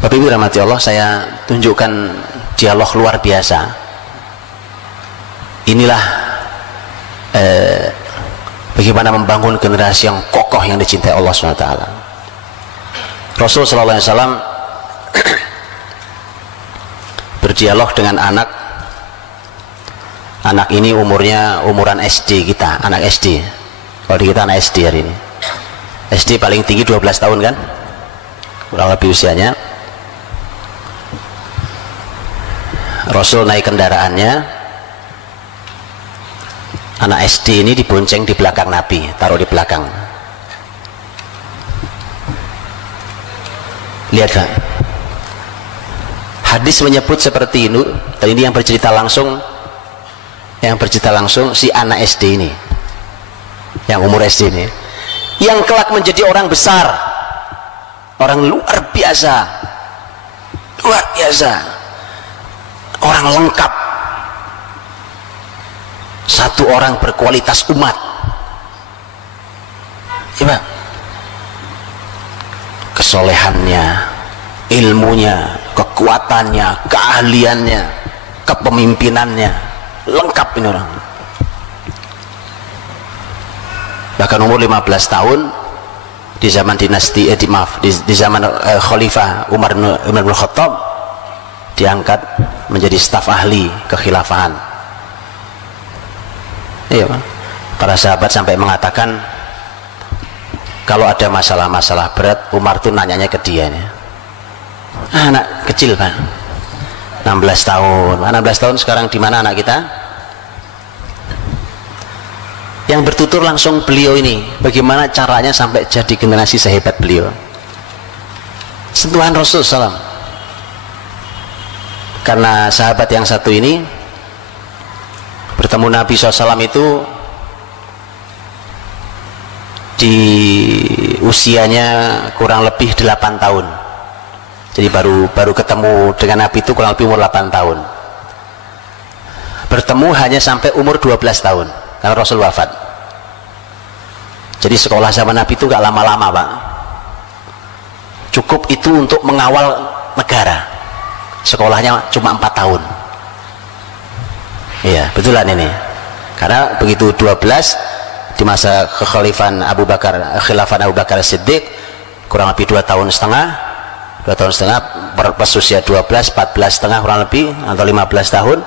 Bapak Ibu rahmati Allah, saya tunjukkan dialog luar biasa. Inilah bagaimana membangun generasi yang kokoh yang dicintai Allah SWT. Rasul sallallahu alaihi wasallam berdialog dengan anak ini umuran SD kita, anak SD. Kalau di kita anak SD hari ini, SD paling tinggi 12 tahun kan, kurang lebih usianya. Rasul naik kendaraannya, anak SD ini dibonceng di belakang Nabi, taruh di belakang. Lihat kan, hadis menyebut seperti ini, dan ini yang bercerita langsung si anak SD ini, yang umur SD ini, yang kelak menjadi orang besar, orang luar biasa, orang lengkap, satu orang berkualitas umat. Coba kesolehannya, ilmunya, kekuatannya, keahliannya, kepemimpinannya, lengkap ini orang. Bahkan umur 15 tahun di zaman dinasti di zaman Khalifah Umar bin Khattab diangkat menjadi staf ahli kekhilafahan. Iya, para sahabat sampai mengatakan kalau ada masalah-masalah berat, Umar tuh nanyanya ke dia. Anak kecil Pak, 16 tahun sekarang, di mana anak kita? Yang bertutur langsung beliau ini, bagaimana caranya sampai jadi generasi sehebat beliau. Sentuhan Rasul SAW. Karena sahabat yang satu ini bertemu Nabi SAW itu di usianya kurang lebih 8 tahun. Jadi baru ketemu dengan Nabi itu kurang lebih umur 8 tahun. Bertemu hanya sampai umur 12 tahun karena Rasul wafat. Jadi sekolah zaman Nabi itu gak lama-lama Pak, cukup itu untuk mengawal negara. Sekolahnya cuma 4 tahun. Iya, betulan ini. Karena begitu 12 di masa kekhalifahan Abu Bakar, khilafah Abu Bakar Siddiq, kurang lebih 2 tahun setengah, pas usia 12, 14 setengah kurang lebih, atau 15 tahun,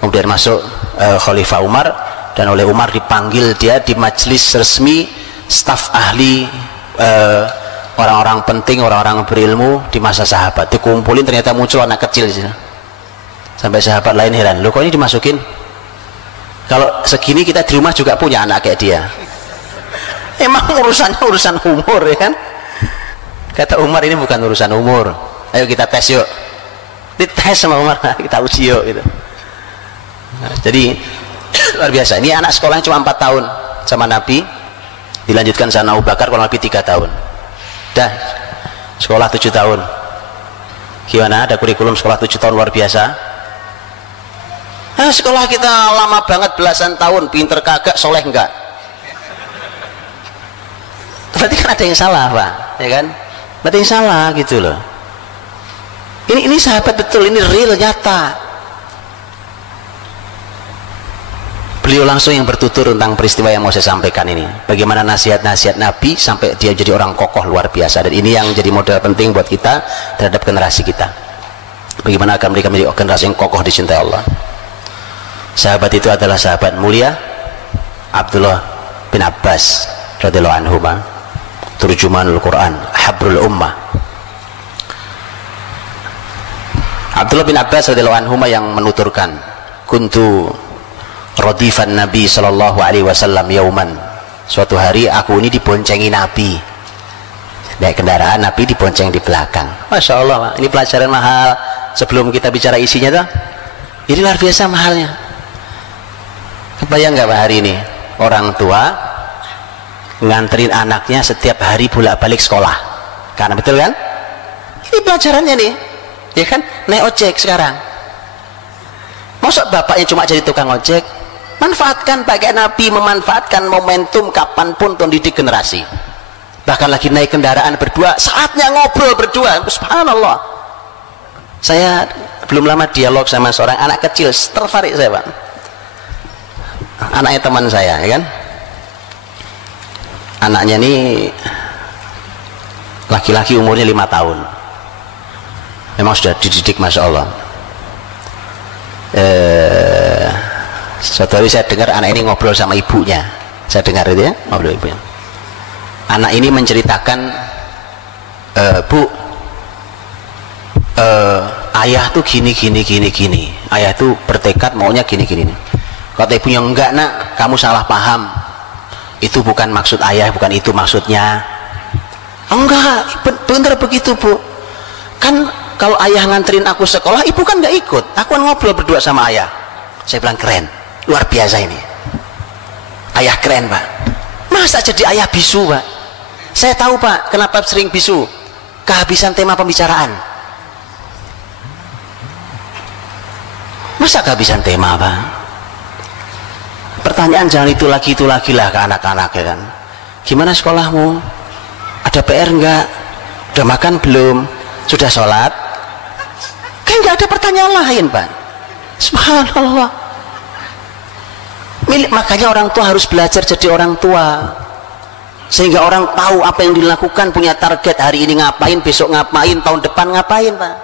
kemudian masuk Khalifah Umar, dan oleh Umar dipanggil dia di majelis resmi staf ahli, orang-orang penting, orang-orang berilmu di masa sahabat. Dikumpulin, ternyata muncul anak kecil sampai sahabat lain heran, loh kok ini dimasukin? Kalau segini kita di rumah juga punya anak kayak dia. Emang urusannya urusan umur ya kan? Kata Umar, ini bukan urusan umur, ayo kita tes yuk. Dites sama Umar, kita uji yuk gitu. Nah, jadi luar biasa. Ini anak sekolahnya cuma 4 tahun sama Nabi, dilanjutkan sama Abu Bakar kurang lebih 3 tahun. Dah sekolah 7 tahun. Gimana, ada kurikulum sekolah 7 tahun luar biasa? Sekolah kita lama banget, belasan tahun, pinter kagak, soleh enggak. Berarti kan ada yang salah Pak, ya kan? Berarti yang salah gitu loh. Ini sahabat betul, ini real, nyata. Beliau langsung yang bertutur tentang peristiwa yang mau saya sampaikan ini, bagaimana nasihat-nasihat Nabi sampai dia jadi orang kokoh luar biasa. Dan ini yang jadi modal penting buat kita terhadap generasi kita, bagaimana akan mereka menjadi generasi yang kokoh dicintai Allah. Sahabat itu adalah sahabat mulia Abdullah bin Abbas radhiyallahu anhu, turjumanul Quran, habrul ummah. Abdullah bin Abbas radhiyallahu anhu yang menuturkan, kuntu radifan Nabi sallallahu alaihi wasallam yauman, suatu hari aku ini diboncengi Nabi, naik kendaraan Nabi dibonceng di belakang. Masya Allah, ini pelajaran mahal. Sebelum kita bicara isinya tuh, ini luar biasa mahalnya. Kebayang nggak Pak hari ini orang tua nganterin anaknya setiap hari bolak-balik sekolah, karena betul kan? Ini pelajarannya nih, ya kan? Naik ojek sekarang, masa bapaknya cuma jadi tukang ojek? Manfaatkan, pakai Nabi memanfaatkan momentum kapanpun untuk mendidik generasi. Bahkan lagi naik kendaraan berdua, saatnya ngobrol berdua. Subhanallah, Saya belum lama dialog sama seorang anak kecil, tertarik saya Pak, anaknya teman saya ya kan, anaknya ini laki-laki umurnya 5 tahun, memang sudah dididik Masya Allah. Suatu hari saya dengar anak ini ngobrol sama ibunya, saya dengar itu ya, ngobrol ibunya. Anak ini menceritakan, Bu, ayah tuh gini, ayah tuh bertekad maunya gini. Kata ibunya, enggak nak, kamu salah paham, itu bukan maksud ayah, bukan itu maksudnya. Enggak, bener begitu Bu, kan kalau ayah nganterin aku sekolah, ibu kan nggak ikut, aku kan ngobrol berdua sama ayah. Saya bilang keren, luar biasa ini, ayah keren Pak. Masa jadi ayah bisu Pak? Saya tahu Pak, kenapa sering bisu, kehabisan tema pembicaraan. Masa kehabisan tema Pak? Pertanyaan jangan itu lagi lah ke anak-anak ya kan. Gimana sekolahmu? Ada PR enggak? Udah makan belum? Sudah sholat? Kan nggak ada pertanyaan lain Pak. Subhanallah. Makanya orang tua harus belajar jadi orang tua, sehingga orang tahu apa yang dilakukan, punya target, hari ini ngapain, besok ngapain, tahun depan ngapain Pak.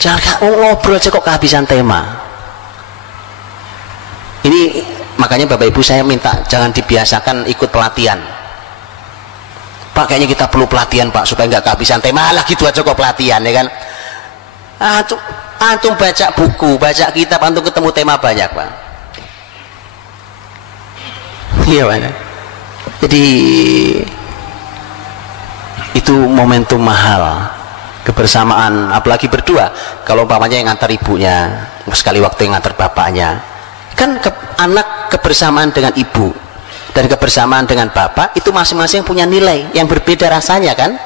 Jangan ngobrol aja kok kehabisan tema. Ini makanya Bapak Ibu saya minta jangan dibiasakan ikut pelatihan. Pak, kayaknya kita perlu pelatihan Pak supaya nggak kehabisan tema. Lah gitu aja kok pelatihan ya kan. Antum baca buku, baca kitab, antum ketemu tema banyak Pak. Iya Pak. Jadi itu momentum mahal, kebersamaan, apalagi berdua. Kalau umpamanya yang ngantar ibunya, sekali waktu yang ngantar bapaknya, kan anak kebersamaan dengan ibu dan kebersamaan dengan bapak itu masing-masing punya nilai yang berbeda rasanya kan,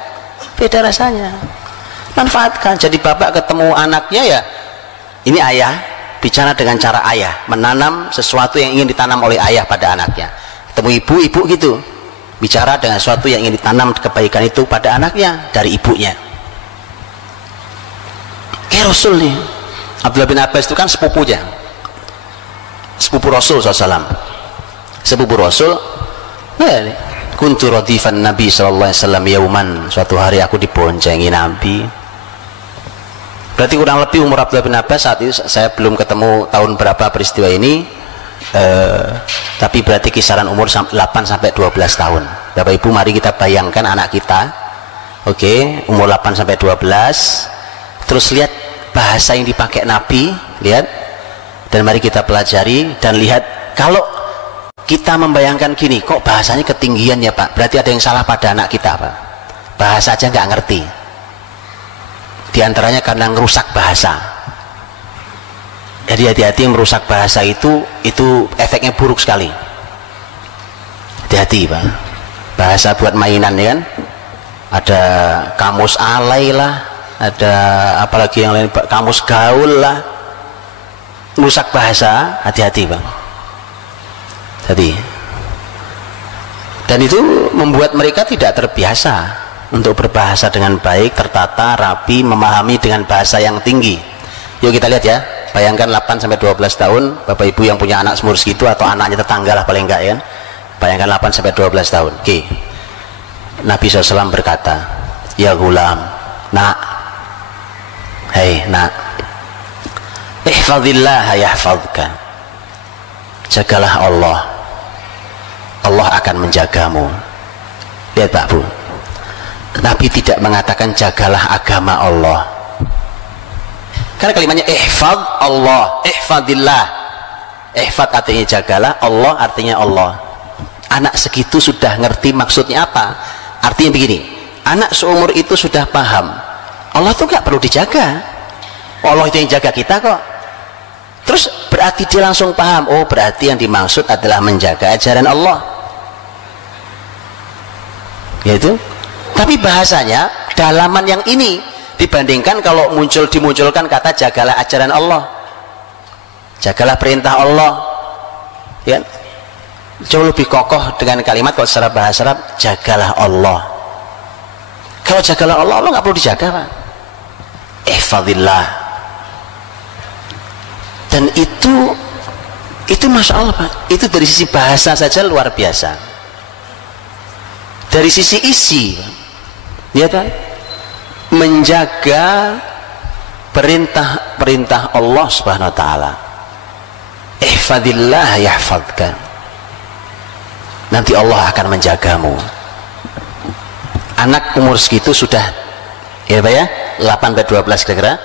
beda rasanya. Manfaatkan. Jadi bapak ketemu anaknya ya, ini ayah bicara dengan cara ayah, menanam sesuatu yang ingin ditanam oleh ayah pada anaknya. Ketemu ibu gitu, bicara dengan sesuatu yang ingin ditanam kebaikan itu pada anaknya dari ibunya. Kayak Rasul nih, Abdullah bin Abbas itu kan sepupunya, sepupu Rasul SAW, sepupu Rasul. Nah, kuntu radifan Nabi SAW yauman, suatu hari aku diboncengi Nabi. Berarti kurang lebih umur Abdullah bin Abbas saat itu, saya belum ketemu tahun berapa peristiwa ini, tapi berarti kisaran umur 8 sampai 12 tahun. Bapak Ibu, mari kita bayangkan anak kita, oke, umur 8 sampai 12, terus lihat bahasa yang dipakai Nabi, lihat, dan mari kita pelajari dan lihat. Kalau kita membayangkan gini, kok bahasanya ketinggian ya Pak, berarti ada yang salah pada anak kita Pak. Bahasa aja nggak ngerti, di antaranya karena ngerusak bahasa. Jadi hati-hati, merusak bahasa itu efeknya buruk sekali. Hati-hati Pak. Bahasa buat mainan ya kan, ada kamus alay lah, ada apalagi yang lain, kamus gaul lah, merusak bahasa. Hati-hati Pak, jadi, dan itu membuat mereka tidak terbiasa untuk berbahasa dengan baik, tertata, rapi, memahami dengan bahasa yang tinggi. Yuk kita lihat ya, bayangkan 8 sampai 12 tahun, Bapak Ibu yang punya anak umur segitu atau anaknya tetangga lah paling enggak ya. Bayangkan 8 sampai 12 tahun. Oke. Nabi SAW berkata, "Ya gulam, nak. Hei, nak. Ihfazillah yahfazka." Jagalah Allah, Allah akan menjagamu. Lihat Pak Bu, Nabi tidak mengatakan jagalah agama Allah, karena kalimatnya ihfaz Allah, ihfadillah. Ihfad artinya jagalah, Allah artinya Allah. Anak segitu sudah ngerti maksudnya apa. Artinya begini, anak seumur itu sudah paham Allah tuh gak perlu dijaga, Allah itu yang jaga kita kok. Terus berarti dia langsung paham, oh berarti yang dimaksud adalah menjaga ajaran Allah, yaitu. Tapi bahasanya dalaman yang ini dibandingkan kalau dimunculkan kata jagalah ajaran Allah, jagalah perintah Allah, ya, jauh lebih kokoh dengan kalimat kalau secara bahasa Arab jagalah Allah. Kalau jagalah Allah, Allah nggak perlu dijaga Pak. ihfadillah. Dan itu Masya Allah Pak, itu dari sisi bahasa saja luar biasa. Dari sisi isi, ya kan, menjaga perintah Allah Subhanahu Wa Taala. Ihfadillah yahfadka, nanti Allah akan menjagamu. Anak umur segitu sudah, ya Pak ya, 8-12 kira-kira,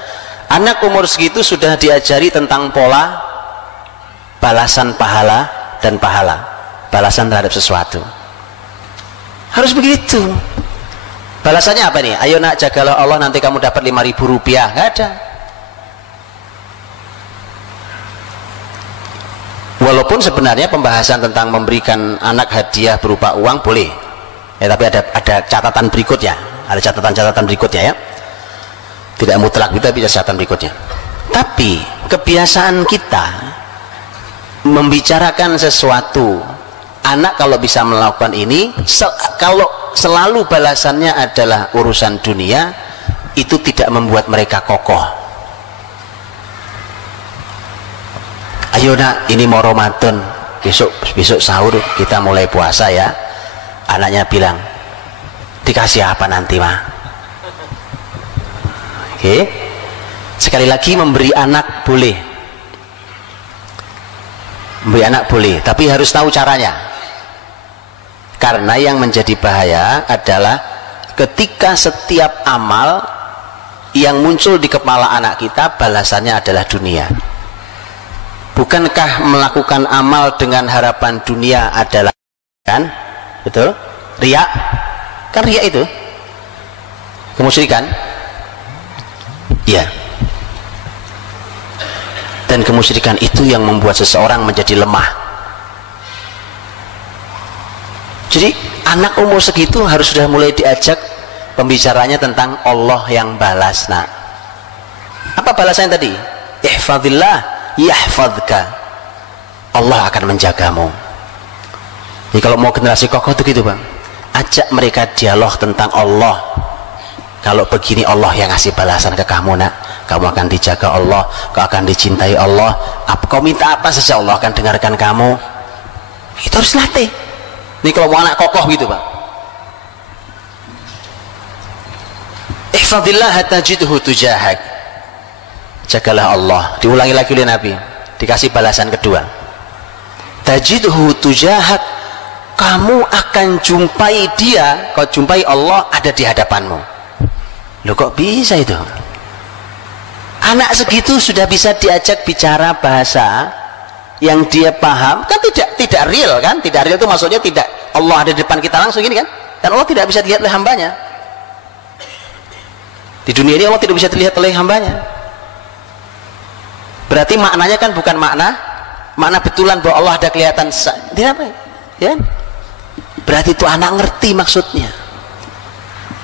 anak umur segitu sudah diajari tentang pola balasan pahala dan pahala, balasan terhadap sesuatu. Harus begitu. Balasannya apa nih? Ayo nak, jagalah Allah, nanti kamu dapat 5.000 rupiah. Nggak ada. Walaupun sebenarnya pembahasan tentang memberikan anak hadiah berupa uang boleh, ya, tapi ada catatan berikutnya, ada catatan berikutnya ya. Tidak mutlak, kita bisa catatan berikutnya. Tapi kebiasaan kita membicarakan sesuatu, anak kalau bisa melakukan ini, kalau selalu balasannya adalah urusan dunia, itu tidak membuat mereka kokoh. Ayo nak, ini mau Ramadan, besok sahur kita mulai puasa ya. Anaknya bilang, dikasih apa nanti mah? Oke. Sekali lagi, memberi anak boleh, memberi anak boleh, tapi harus tahu caranya. Karena yang menjadi bahaya adalah ketika setiap amal yang muncul di kepala anak kita balasannya adalah dunia. Bukankah melakukan amal dengan harapan dunia adalah, kan? Betul? Riya? Kan riya itu kemusyrikan? Iya. Dan kemusyrikan itu yang membuat seseorang menjadi lemah. Jadi anak umur segitu harus sudah mulai diajak pembicaranya tentang Allah yang balas. Nah, apa balasannya tadi? Ihfadillah yahfadka, Allah akan menjagamu. Jadi kalau mau generasi kokoh itu gitu Bang, ajak mereka dialog tentang Allah. Kalau begini Allah yang ngasih balasan ke kamu nak, kamu akan dijaga Allah, kau akan dicintai Allah, kau minta apa saja Allah akan dengarkan kamu. Itu harus latih. Ini kalau mau anak kokoh gitu Pak. Ihfadillah tajidhu tujahak, jagalah Allah. Diulangi lagi oleh Nabi, dikasih balasan kedua, tajidhu tujahak, kamu akan jumpai dia, kau jumpai Allah ada di hadapanmu. Loh kok bisa itu? Anak segitu sudah bisa diajak bicara bahasa yang dia paham, kan tidak real kan? Tidak real itu maksudnya tidak Allah ada di depan kita langsung ini kan? Dan Allah tidak bisa dilihat oleh hambanya. Di dunia ini Allah tidak bisa dilihat oleh hambanya. Berarti maknanya kan bukan makna betulan bahwa Allah ada kelihatan. Tidak apa ya? Berarti itu anak ngerti maksudnya.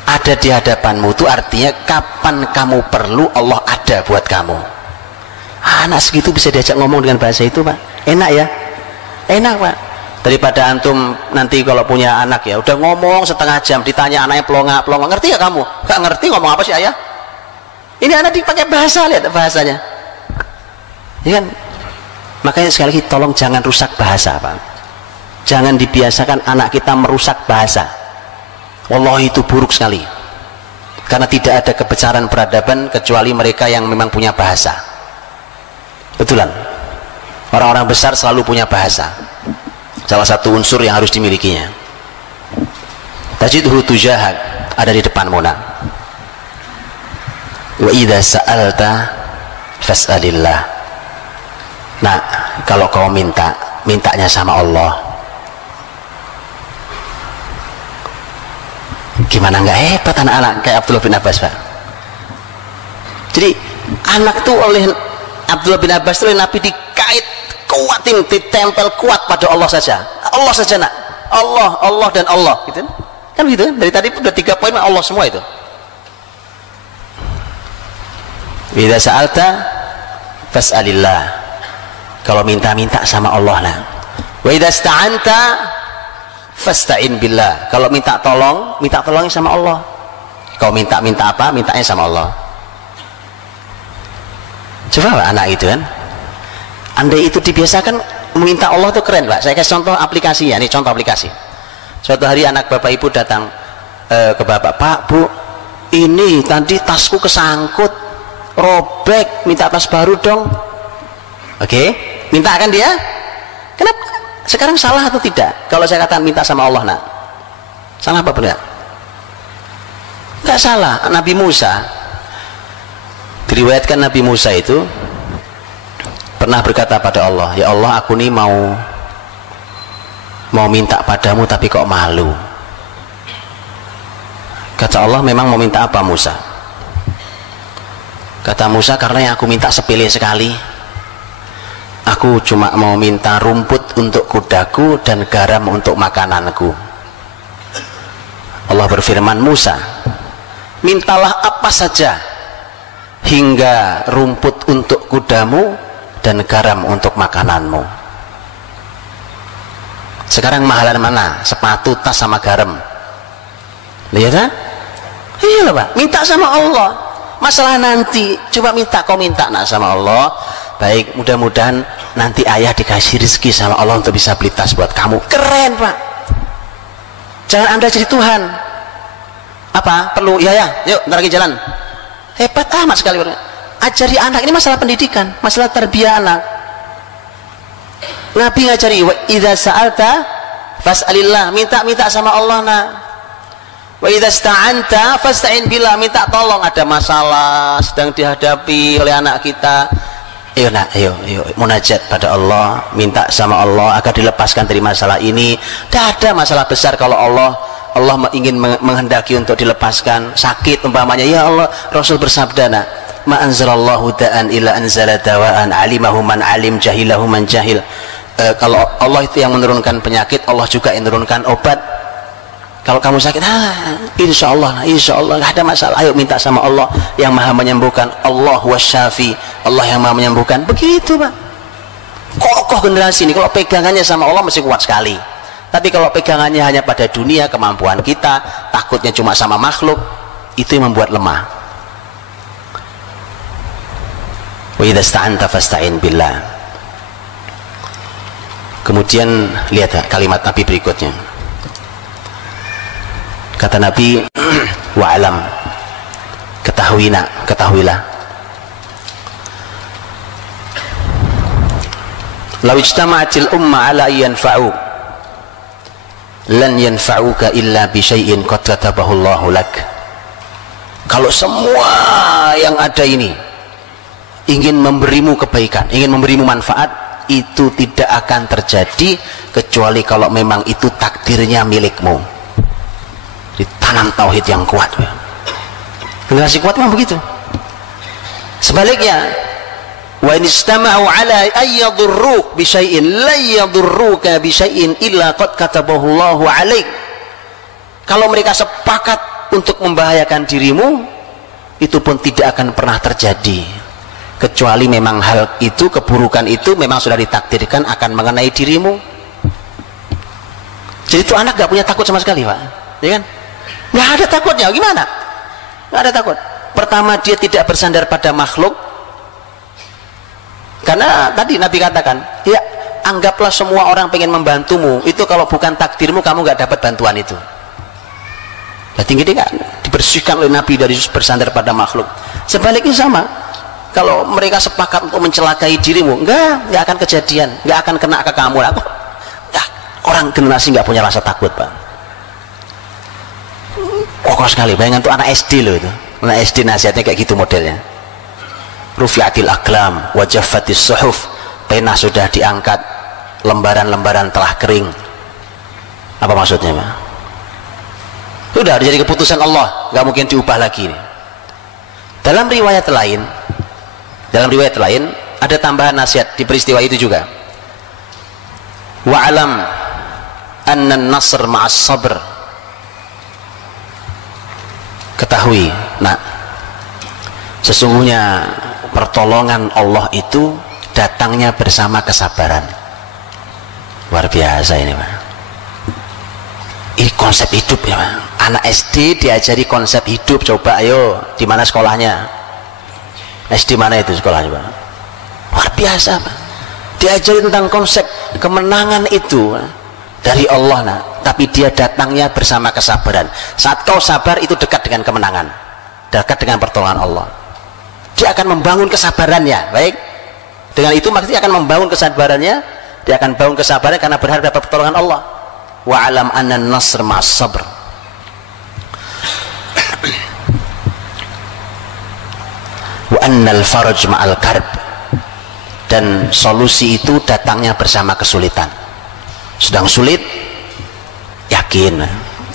Ada di hadapanmu itu artinya kapan kamu perlu Allah ada buat kamu. Anak segitu bisa diajak ngomong dengan bahasa itu Pak. Enak ya? Enak Pak. Daripada antum nanti kalau punya anak ya udah ngomong setengah jam, ditanya anaknya pelonga, ngerti ya kamu? Gak ngerti ngomong apa sih ayah? Ini anak dipakai bahasa, lihat bahasanya. Ya kan? Makanya sekali lagi tolong jangan rusak bahasa Pak. Jangan dibiasakan anak kita merusak bahasa. Wallahi itu buruk sekali. Karena tidak ada kebesaran peradaban kecuali mereka yang memang punya bahasa. Betulan. Orang-orang besar selalu punya bahasa. Salah satu unsur yang harus dimilikinya. Tajidhu tujahak, ada di depanmu nak. Wa idza sa'alta fas'alillah. Nah, kalau kau mintanya sama Allah. Gimana nggak hebat anak-anak kayak Abdullah bin Abbas Pak. Jadi anak tuh oleh Abdullah bin Abbas oleh Nabi dikait kuatin, ditempel kuat pada Allah saja. Allah saja nak. Allah dan Allah gitu kan gitu. Dari tadi udah 3 poin Allah semua itu. Idza sa'alta fas'alillah, kalau minta sama Allah lah. Wa idza ista'anta fasta'in billah, kalau minta tolongnya sama Allah. Kau minta apa, mintanya sama Allah. Coba Pak, anak itu kan, andai itu dibiasakan meminta Allah tuh keren Pak. Saya kasih contoh aplikasinya, ini contoh aplikasi. Suatu hari anak bapak ibu datang ke bapak, Pak, Bu, ini tadi tasku kesangkut, robek, minta tas baru dong. Oke, minta kan dia? Kenapa? Sekarang salah atau tidak? Kalau saya katakan minta sama Allah, nak, salah apa benar? Enggak salah. Nabi Musa, diriwayatkan Nabi Musa itu pernah berkata pada Allah, ya Allah, aku nih mau minta padamu tapi kok malu. Kata Allah, memang mau minta apa Musa? Kata Musa, karena yang aku minta sepele sekali. Aku cuma mau minta rumput untuk kudaku dan garam untuk makananku. Allah berfirman, Musa, mintalah apa saja hingga rumput untuk kudamu dan garam untuk makananmu. Sekarang mahalan mana? Sepatu, tas sama garam. Lihat kan? Iya Pak, minta sama Allah. Masalah nanti, coba minta, kau minta nak sama Allah. Baik, mudah-mudahan nanti ayah dikasih rezeki sama Allah untuk bisa beli tas buat kamu. Keren Pak. Jangan Anda jadi Tuhan. Apa? Perlu? Ya, yuk, ntar lagi jalan. Hebat amat sekali. Ajari anak, ini masalah pendidikan, masalah tarbiyah anak. Nabi ngajari, wa idza sa'alta fas'alillah, minta sama Allah nak. Wa idza sta'anta fasta'in billah, minta tolong, ada masalah sedang dihadapi oleh anak kita. Ayo nak, ayo munajat pada Allah, minta sama Allah agar dilepaskan dari masalah ini. Tidak ada masalah besar kalau Allah ingin menghendaki untuk dilepaskan. Sakit umpamanya, ya Allah, Rasul bersabda nak, ma anzalallahu da'an illa anzala dawa'an alimahu man alim jahilahu man jahil. Kalau Allah itu yang menurunkan penyakit, Allah juga yang menurunkan obat. Kalau kamu sakit, insya Allah nggak ada masalah. Ayo minta sama Allah yang maha menyembuhkan. Allah wasyafi, Allah yang maha menyembuhkan. Begitu Pak. Kokoh generasi ini. Kalau pegangannya sama Allah mesti kuat sekali. Tapi kalau pegangannya hanya pada dunia, kemampuan kita, takutnya cuma sama makhluk, itu yang membuat lemah. Wa idza sta'anta fasta'in billah. Kemudian lihat kalimat Nabi berikutnya. Kata Nabi, wa'alam, ketahuilah, law ijtama'atil umma ala yanfa'u lan yanfa'uka illa bi syai'in qad katabahu Allahu lak. Kalau semua yang ada ini ingin memberimu kebaikan, ingin memberimu manfaat, itu tidak akan terjadi kecuali kalau memang itu takdirnya milikmu. Ditanam tauhid yang kuat. Generasi kuat memang begitu. Sebaliknya, wa in istama'u ala ayyadurruk bi syai'in la yadurruka bi syai'in illa qad katabahu Allahu 'alaik. Kalau mereka sepakat untuk membahayakan dirimu, itu pun tidak akan pernah terjadi kecuali memang hal itu, keburukan itu memang sudah ditakdirkan akan mengenai dirimu. Jadi itu anak gak punya takut sama sekali Pak, ya kan? Nggak ada takutnya, gimana? Nggak ada takut. Pertama, dia tidak bersandar pada makhluk, karena tadi Nabi katakan, ya anggaplah semua orang pengen membantumu, itu kalau bukan takdirmu kamu nggak dapat bantuan itu. Berarti gini kan, dibersihkan oleh Nabi dari bersandar pada makhluk. Sebaliknya sama, kalau mereka sepakat untuk mencelakai dirimu, nggak akan kejadian, nggak akan kena ke kamu. Orang generasi nggak punya rasa takut Pak. Kokoh sekali. Bayangkan tuh anak SD loh itu. Anak SD nasihatnya kayak gitu modelnya. Rufi'atil aqlam wa jaffatis suhuf. Pena sudah diangkat, lembaran-lembaran telah kering. Apa maksudnya Pak? Sudah jadi keputusan Allah, nggak mungkin diubah lagi. Dalam riwayat lain ada tambahan nasihat di peristiwa itu juga. Wa'alam anna an-nasr ma'as sabr. Ketahui, nak, sesungguhnya pertolongan Allah itu datangnya bersama kesabaran. Luar biasa ini Pak. Ini konsep hidup ya Pak. Anak SD diajari konsep hidup. Coba ayo, di mana sekolahnya? SD mana itu sekolahnya Pak? luar biasa Pak. Diajari tentang konsep kemenangan itu dari Allah nah. Tapi dia datangnya bersama kesabaran. Saat kau sabar itu dekat dengan kemenangan, dekat dengan pertolongan Allah. Dia akan membangun kesabarannya. Baik, dengan itu maksudnya akan membangun kesabarannya. Dia akan bangun kesabaran karena berharap dapat pertolongan Allah. Wa alam anna nasr ma'as sabr. Wa annal faraj ma'al karb. Dan solusi itu datangnya bersama kesulitan. Sedang sulit,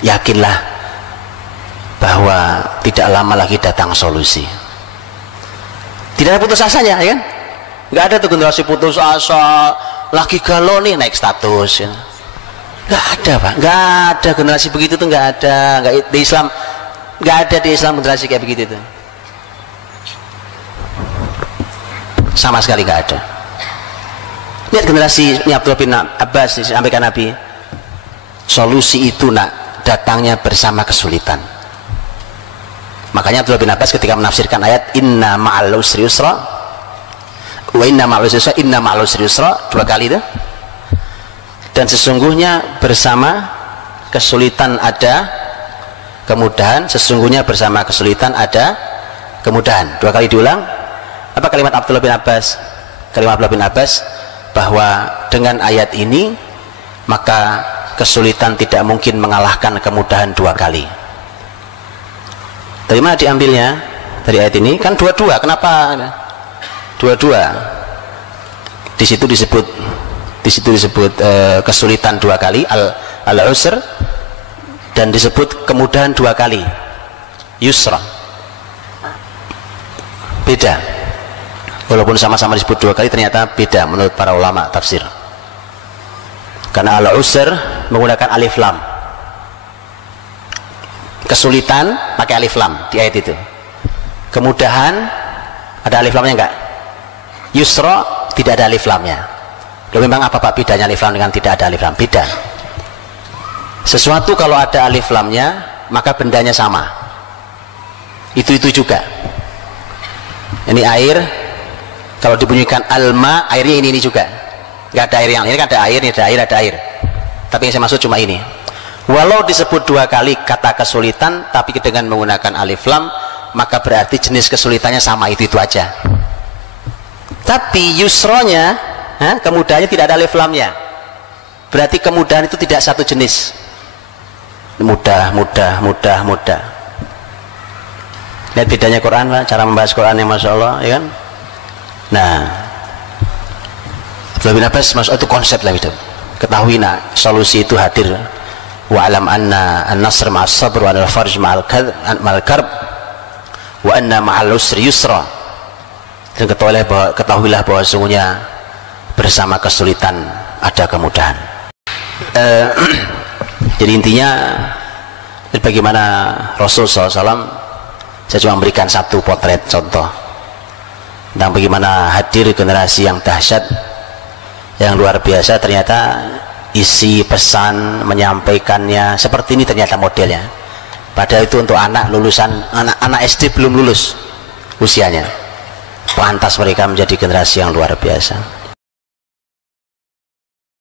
yakinlah bahwa tidak lama lagi datang solusi. Tidak ada putus asanya, ya kan? Nggak ada tuh generasi putus asa, lagi galau nih naik status, ya. Nggak ada Pak, nggak ada generasi begitu tuh, nggak ada, nggak di Islam, nggak ada di Islam generasi kayak begitu tuh, sama sekali nggak ada. Lihat generasinya Abdullah bin Abbas disampaikan Nabi, solusi itu nak datangnya bersama kesulitan. Makanya Abdullah bin Abbas ketika menafsirkan ayat inna ma'al usri yusra wa inna ma'al usri yusra, inna ma'al usri yusra, 2 kali itu, dan sesungguhnya bersama kesulitan ada kemudahan, sesungguhnya bersama kesulitan ada kemudahan. 2 kali diulang. Apa kalimat Abdullah bin Abbas? Kalimat Abdullah bin Abbas bahwa dengan ayat ini maka kesulitan tidak mungkin mengalahkan kemudahan 2 kali. Dari mana diambilnya? Dari ayat ini kan 22. Kenapa 22? Di situ disebut kesulitan 2 kali, al-usr, dan disebut kemudahan 2 kali, yusra. Beda. Walaupun sama-sama disebut 2 kali, ternyata beda menurut para ulama tafsir. Karena al-usr menggunakan alif lam, kesulitan pakai alif lam di ayat itu. Kemudahan ada alif lamnya enggak? Yusra tidak ada alif lamnya. Loh, memang apa Pak bedanya alif lam dengan tidak ada alif lam? Beda. Sesuatu kalau ada alif lamnya maka bendanya sama. Itu juga. Ini air, kalau dibunyikan alma, airnya ini juga. Nggak ada air yang ini, kan ada air, ini ada air. Tapi yang saya maksud cuma ini. Walau disebut 2 kali kata kesulitan, tapi dengan menggunakan alif lam, maka berarti jenis kesulitannya sama, itu aja. Tapi yusronya, kemudahannya tidak ada alif lamnya. Berarti kemudahan itu tidak satu jenis. Mudah. Lihat bedanya Quran Pak, cara membahas Quran yang Masya Allah, ya kan? Nah, Abdullah bin Abbas masuk itu konsep lah itu. Ketahui nak solusi itu hadir. Wa alam anna an-nasr ma'as sabr wa al-farj ma'al karb wa anna ma'al usri yusra. Dan ketahuilah bahwa sesungguhnya bersama kesulitan ada kemudahan. Jadi intinya bagaimana Rasul SAW, saya cuma memberikan satu potret contoh tentang bagaimana hadir generasi yang dahsyat, yang luar biasa. Ternyata isi pesan menyampaikannya seperti ini ternyata modelnya. Padahal itu untuk anak lulusan, anak SD belum lulus usianya. Pantas mereka menjadi generasi yang luar biasa.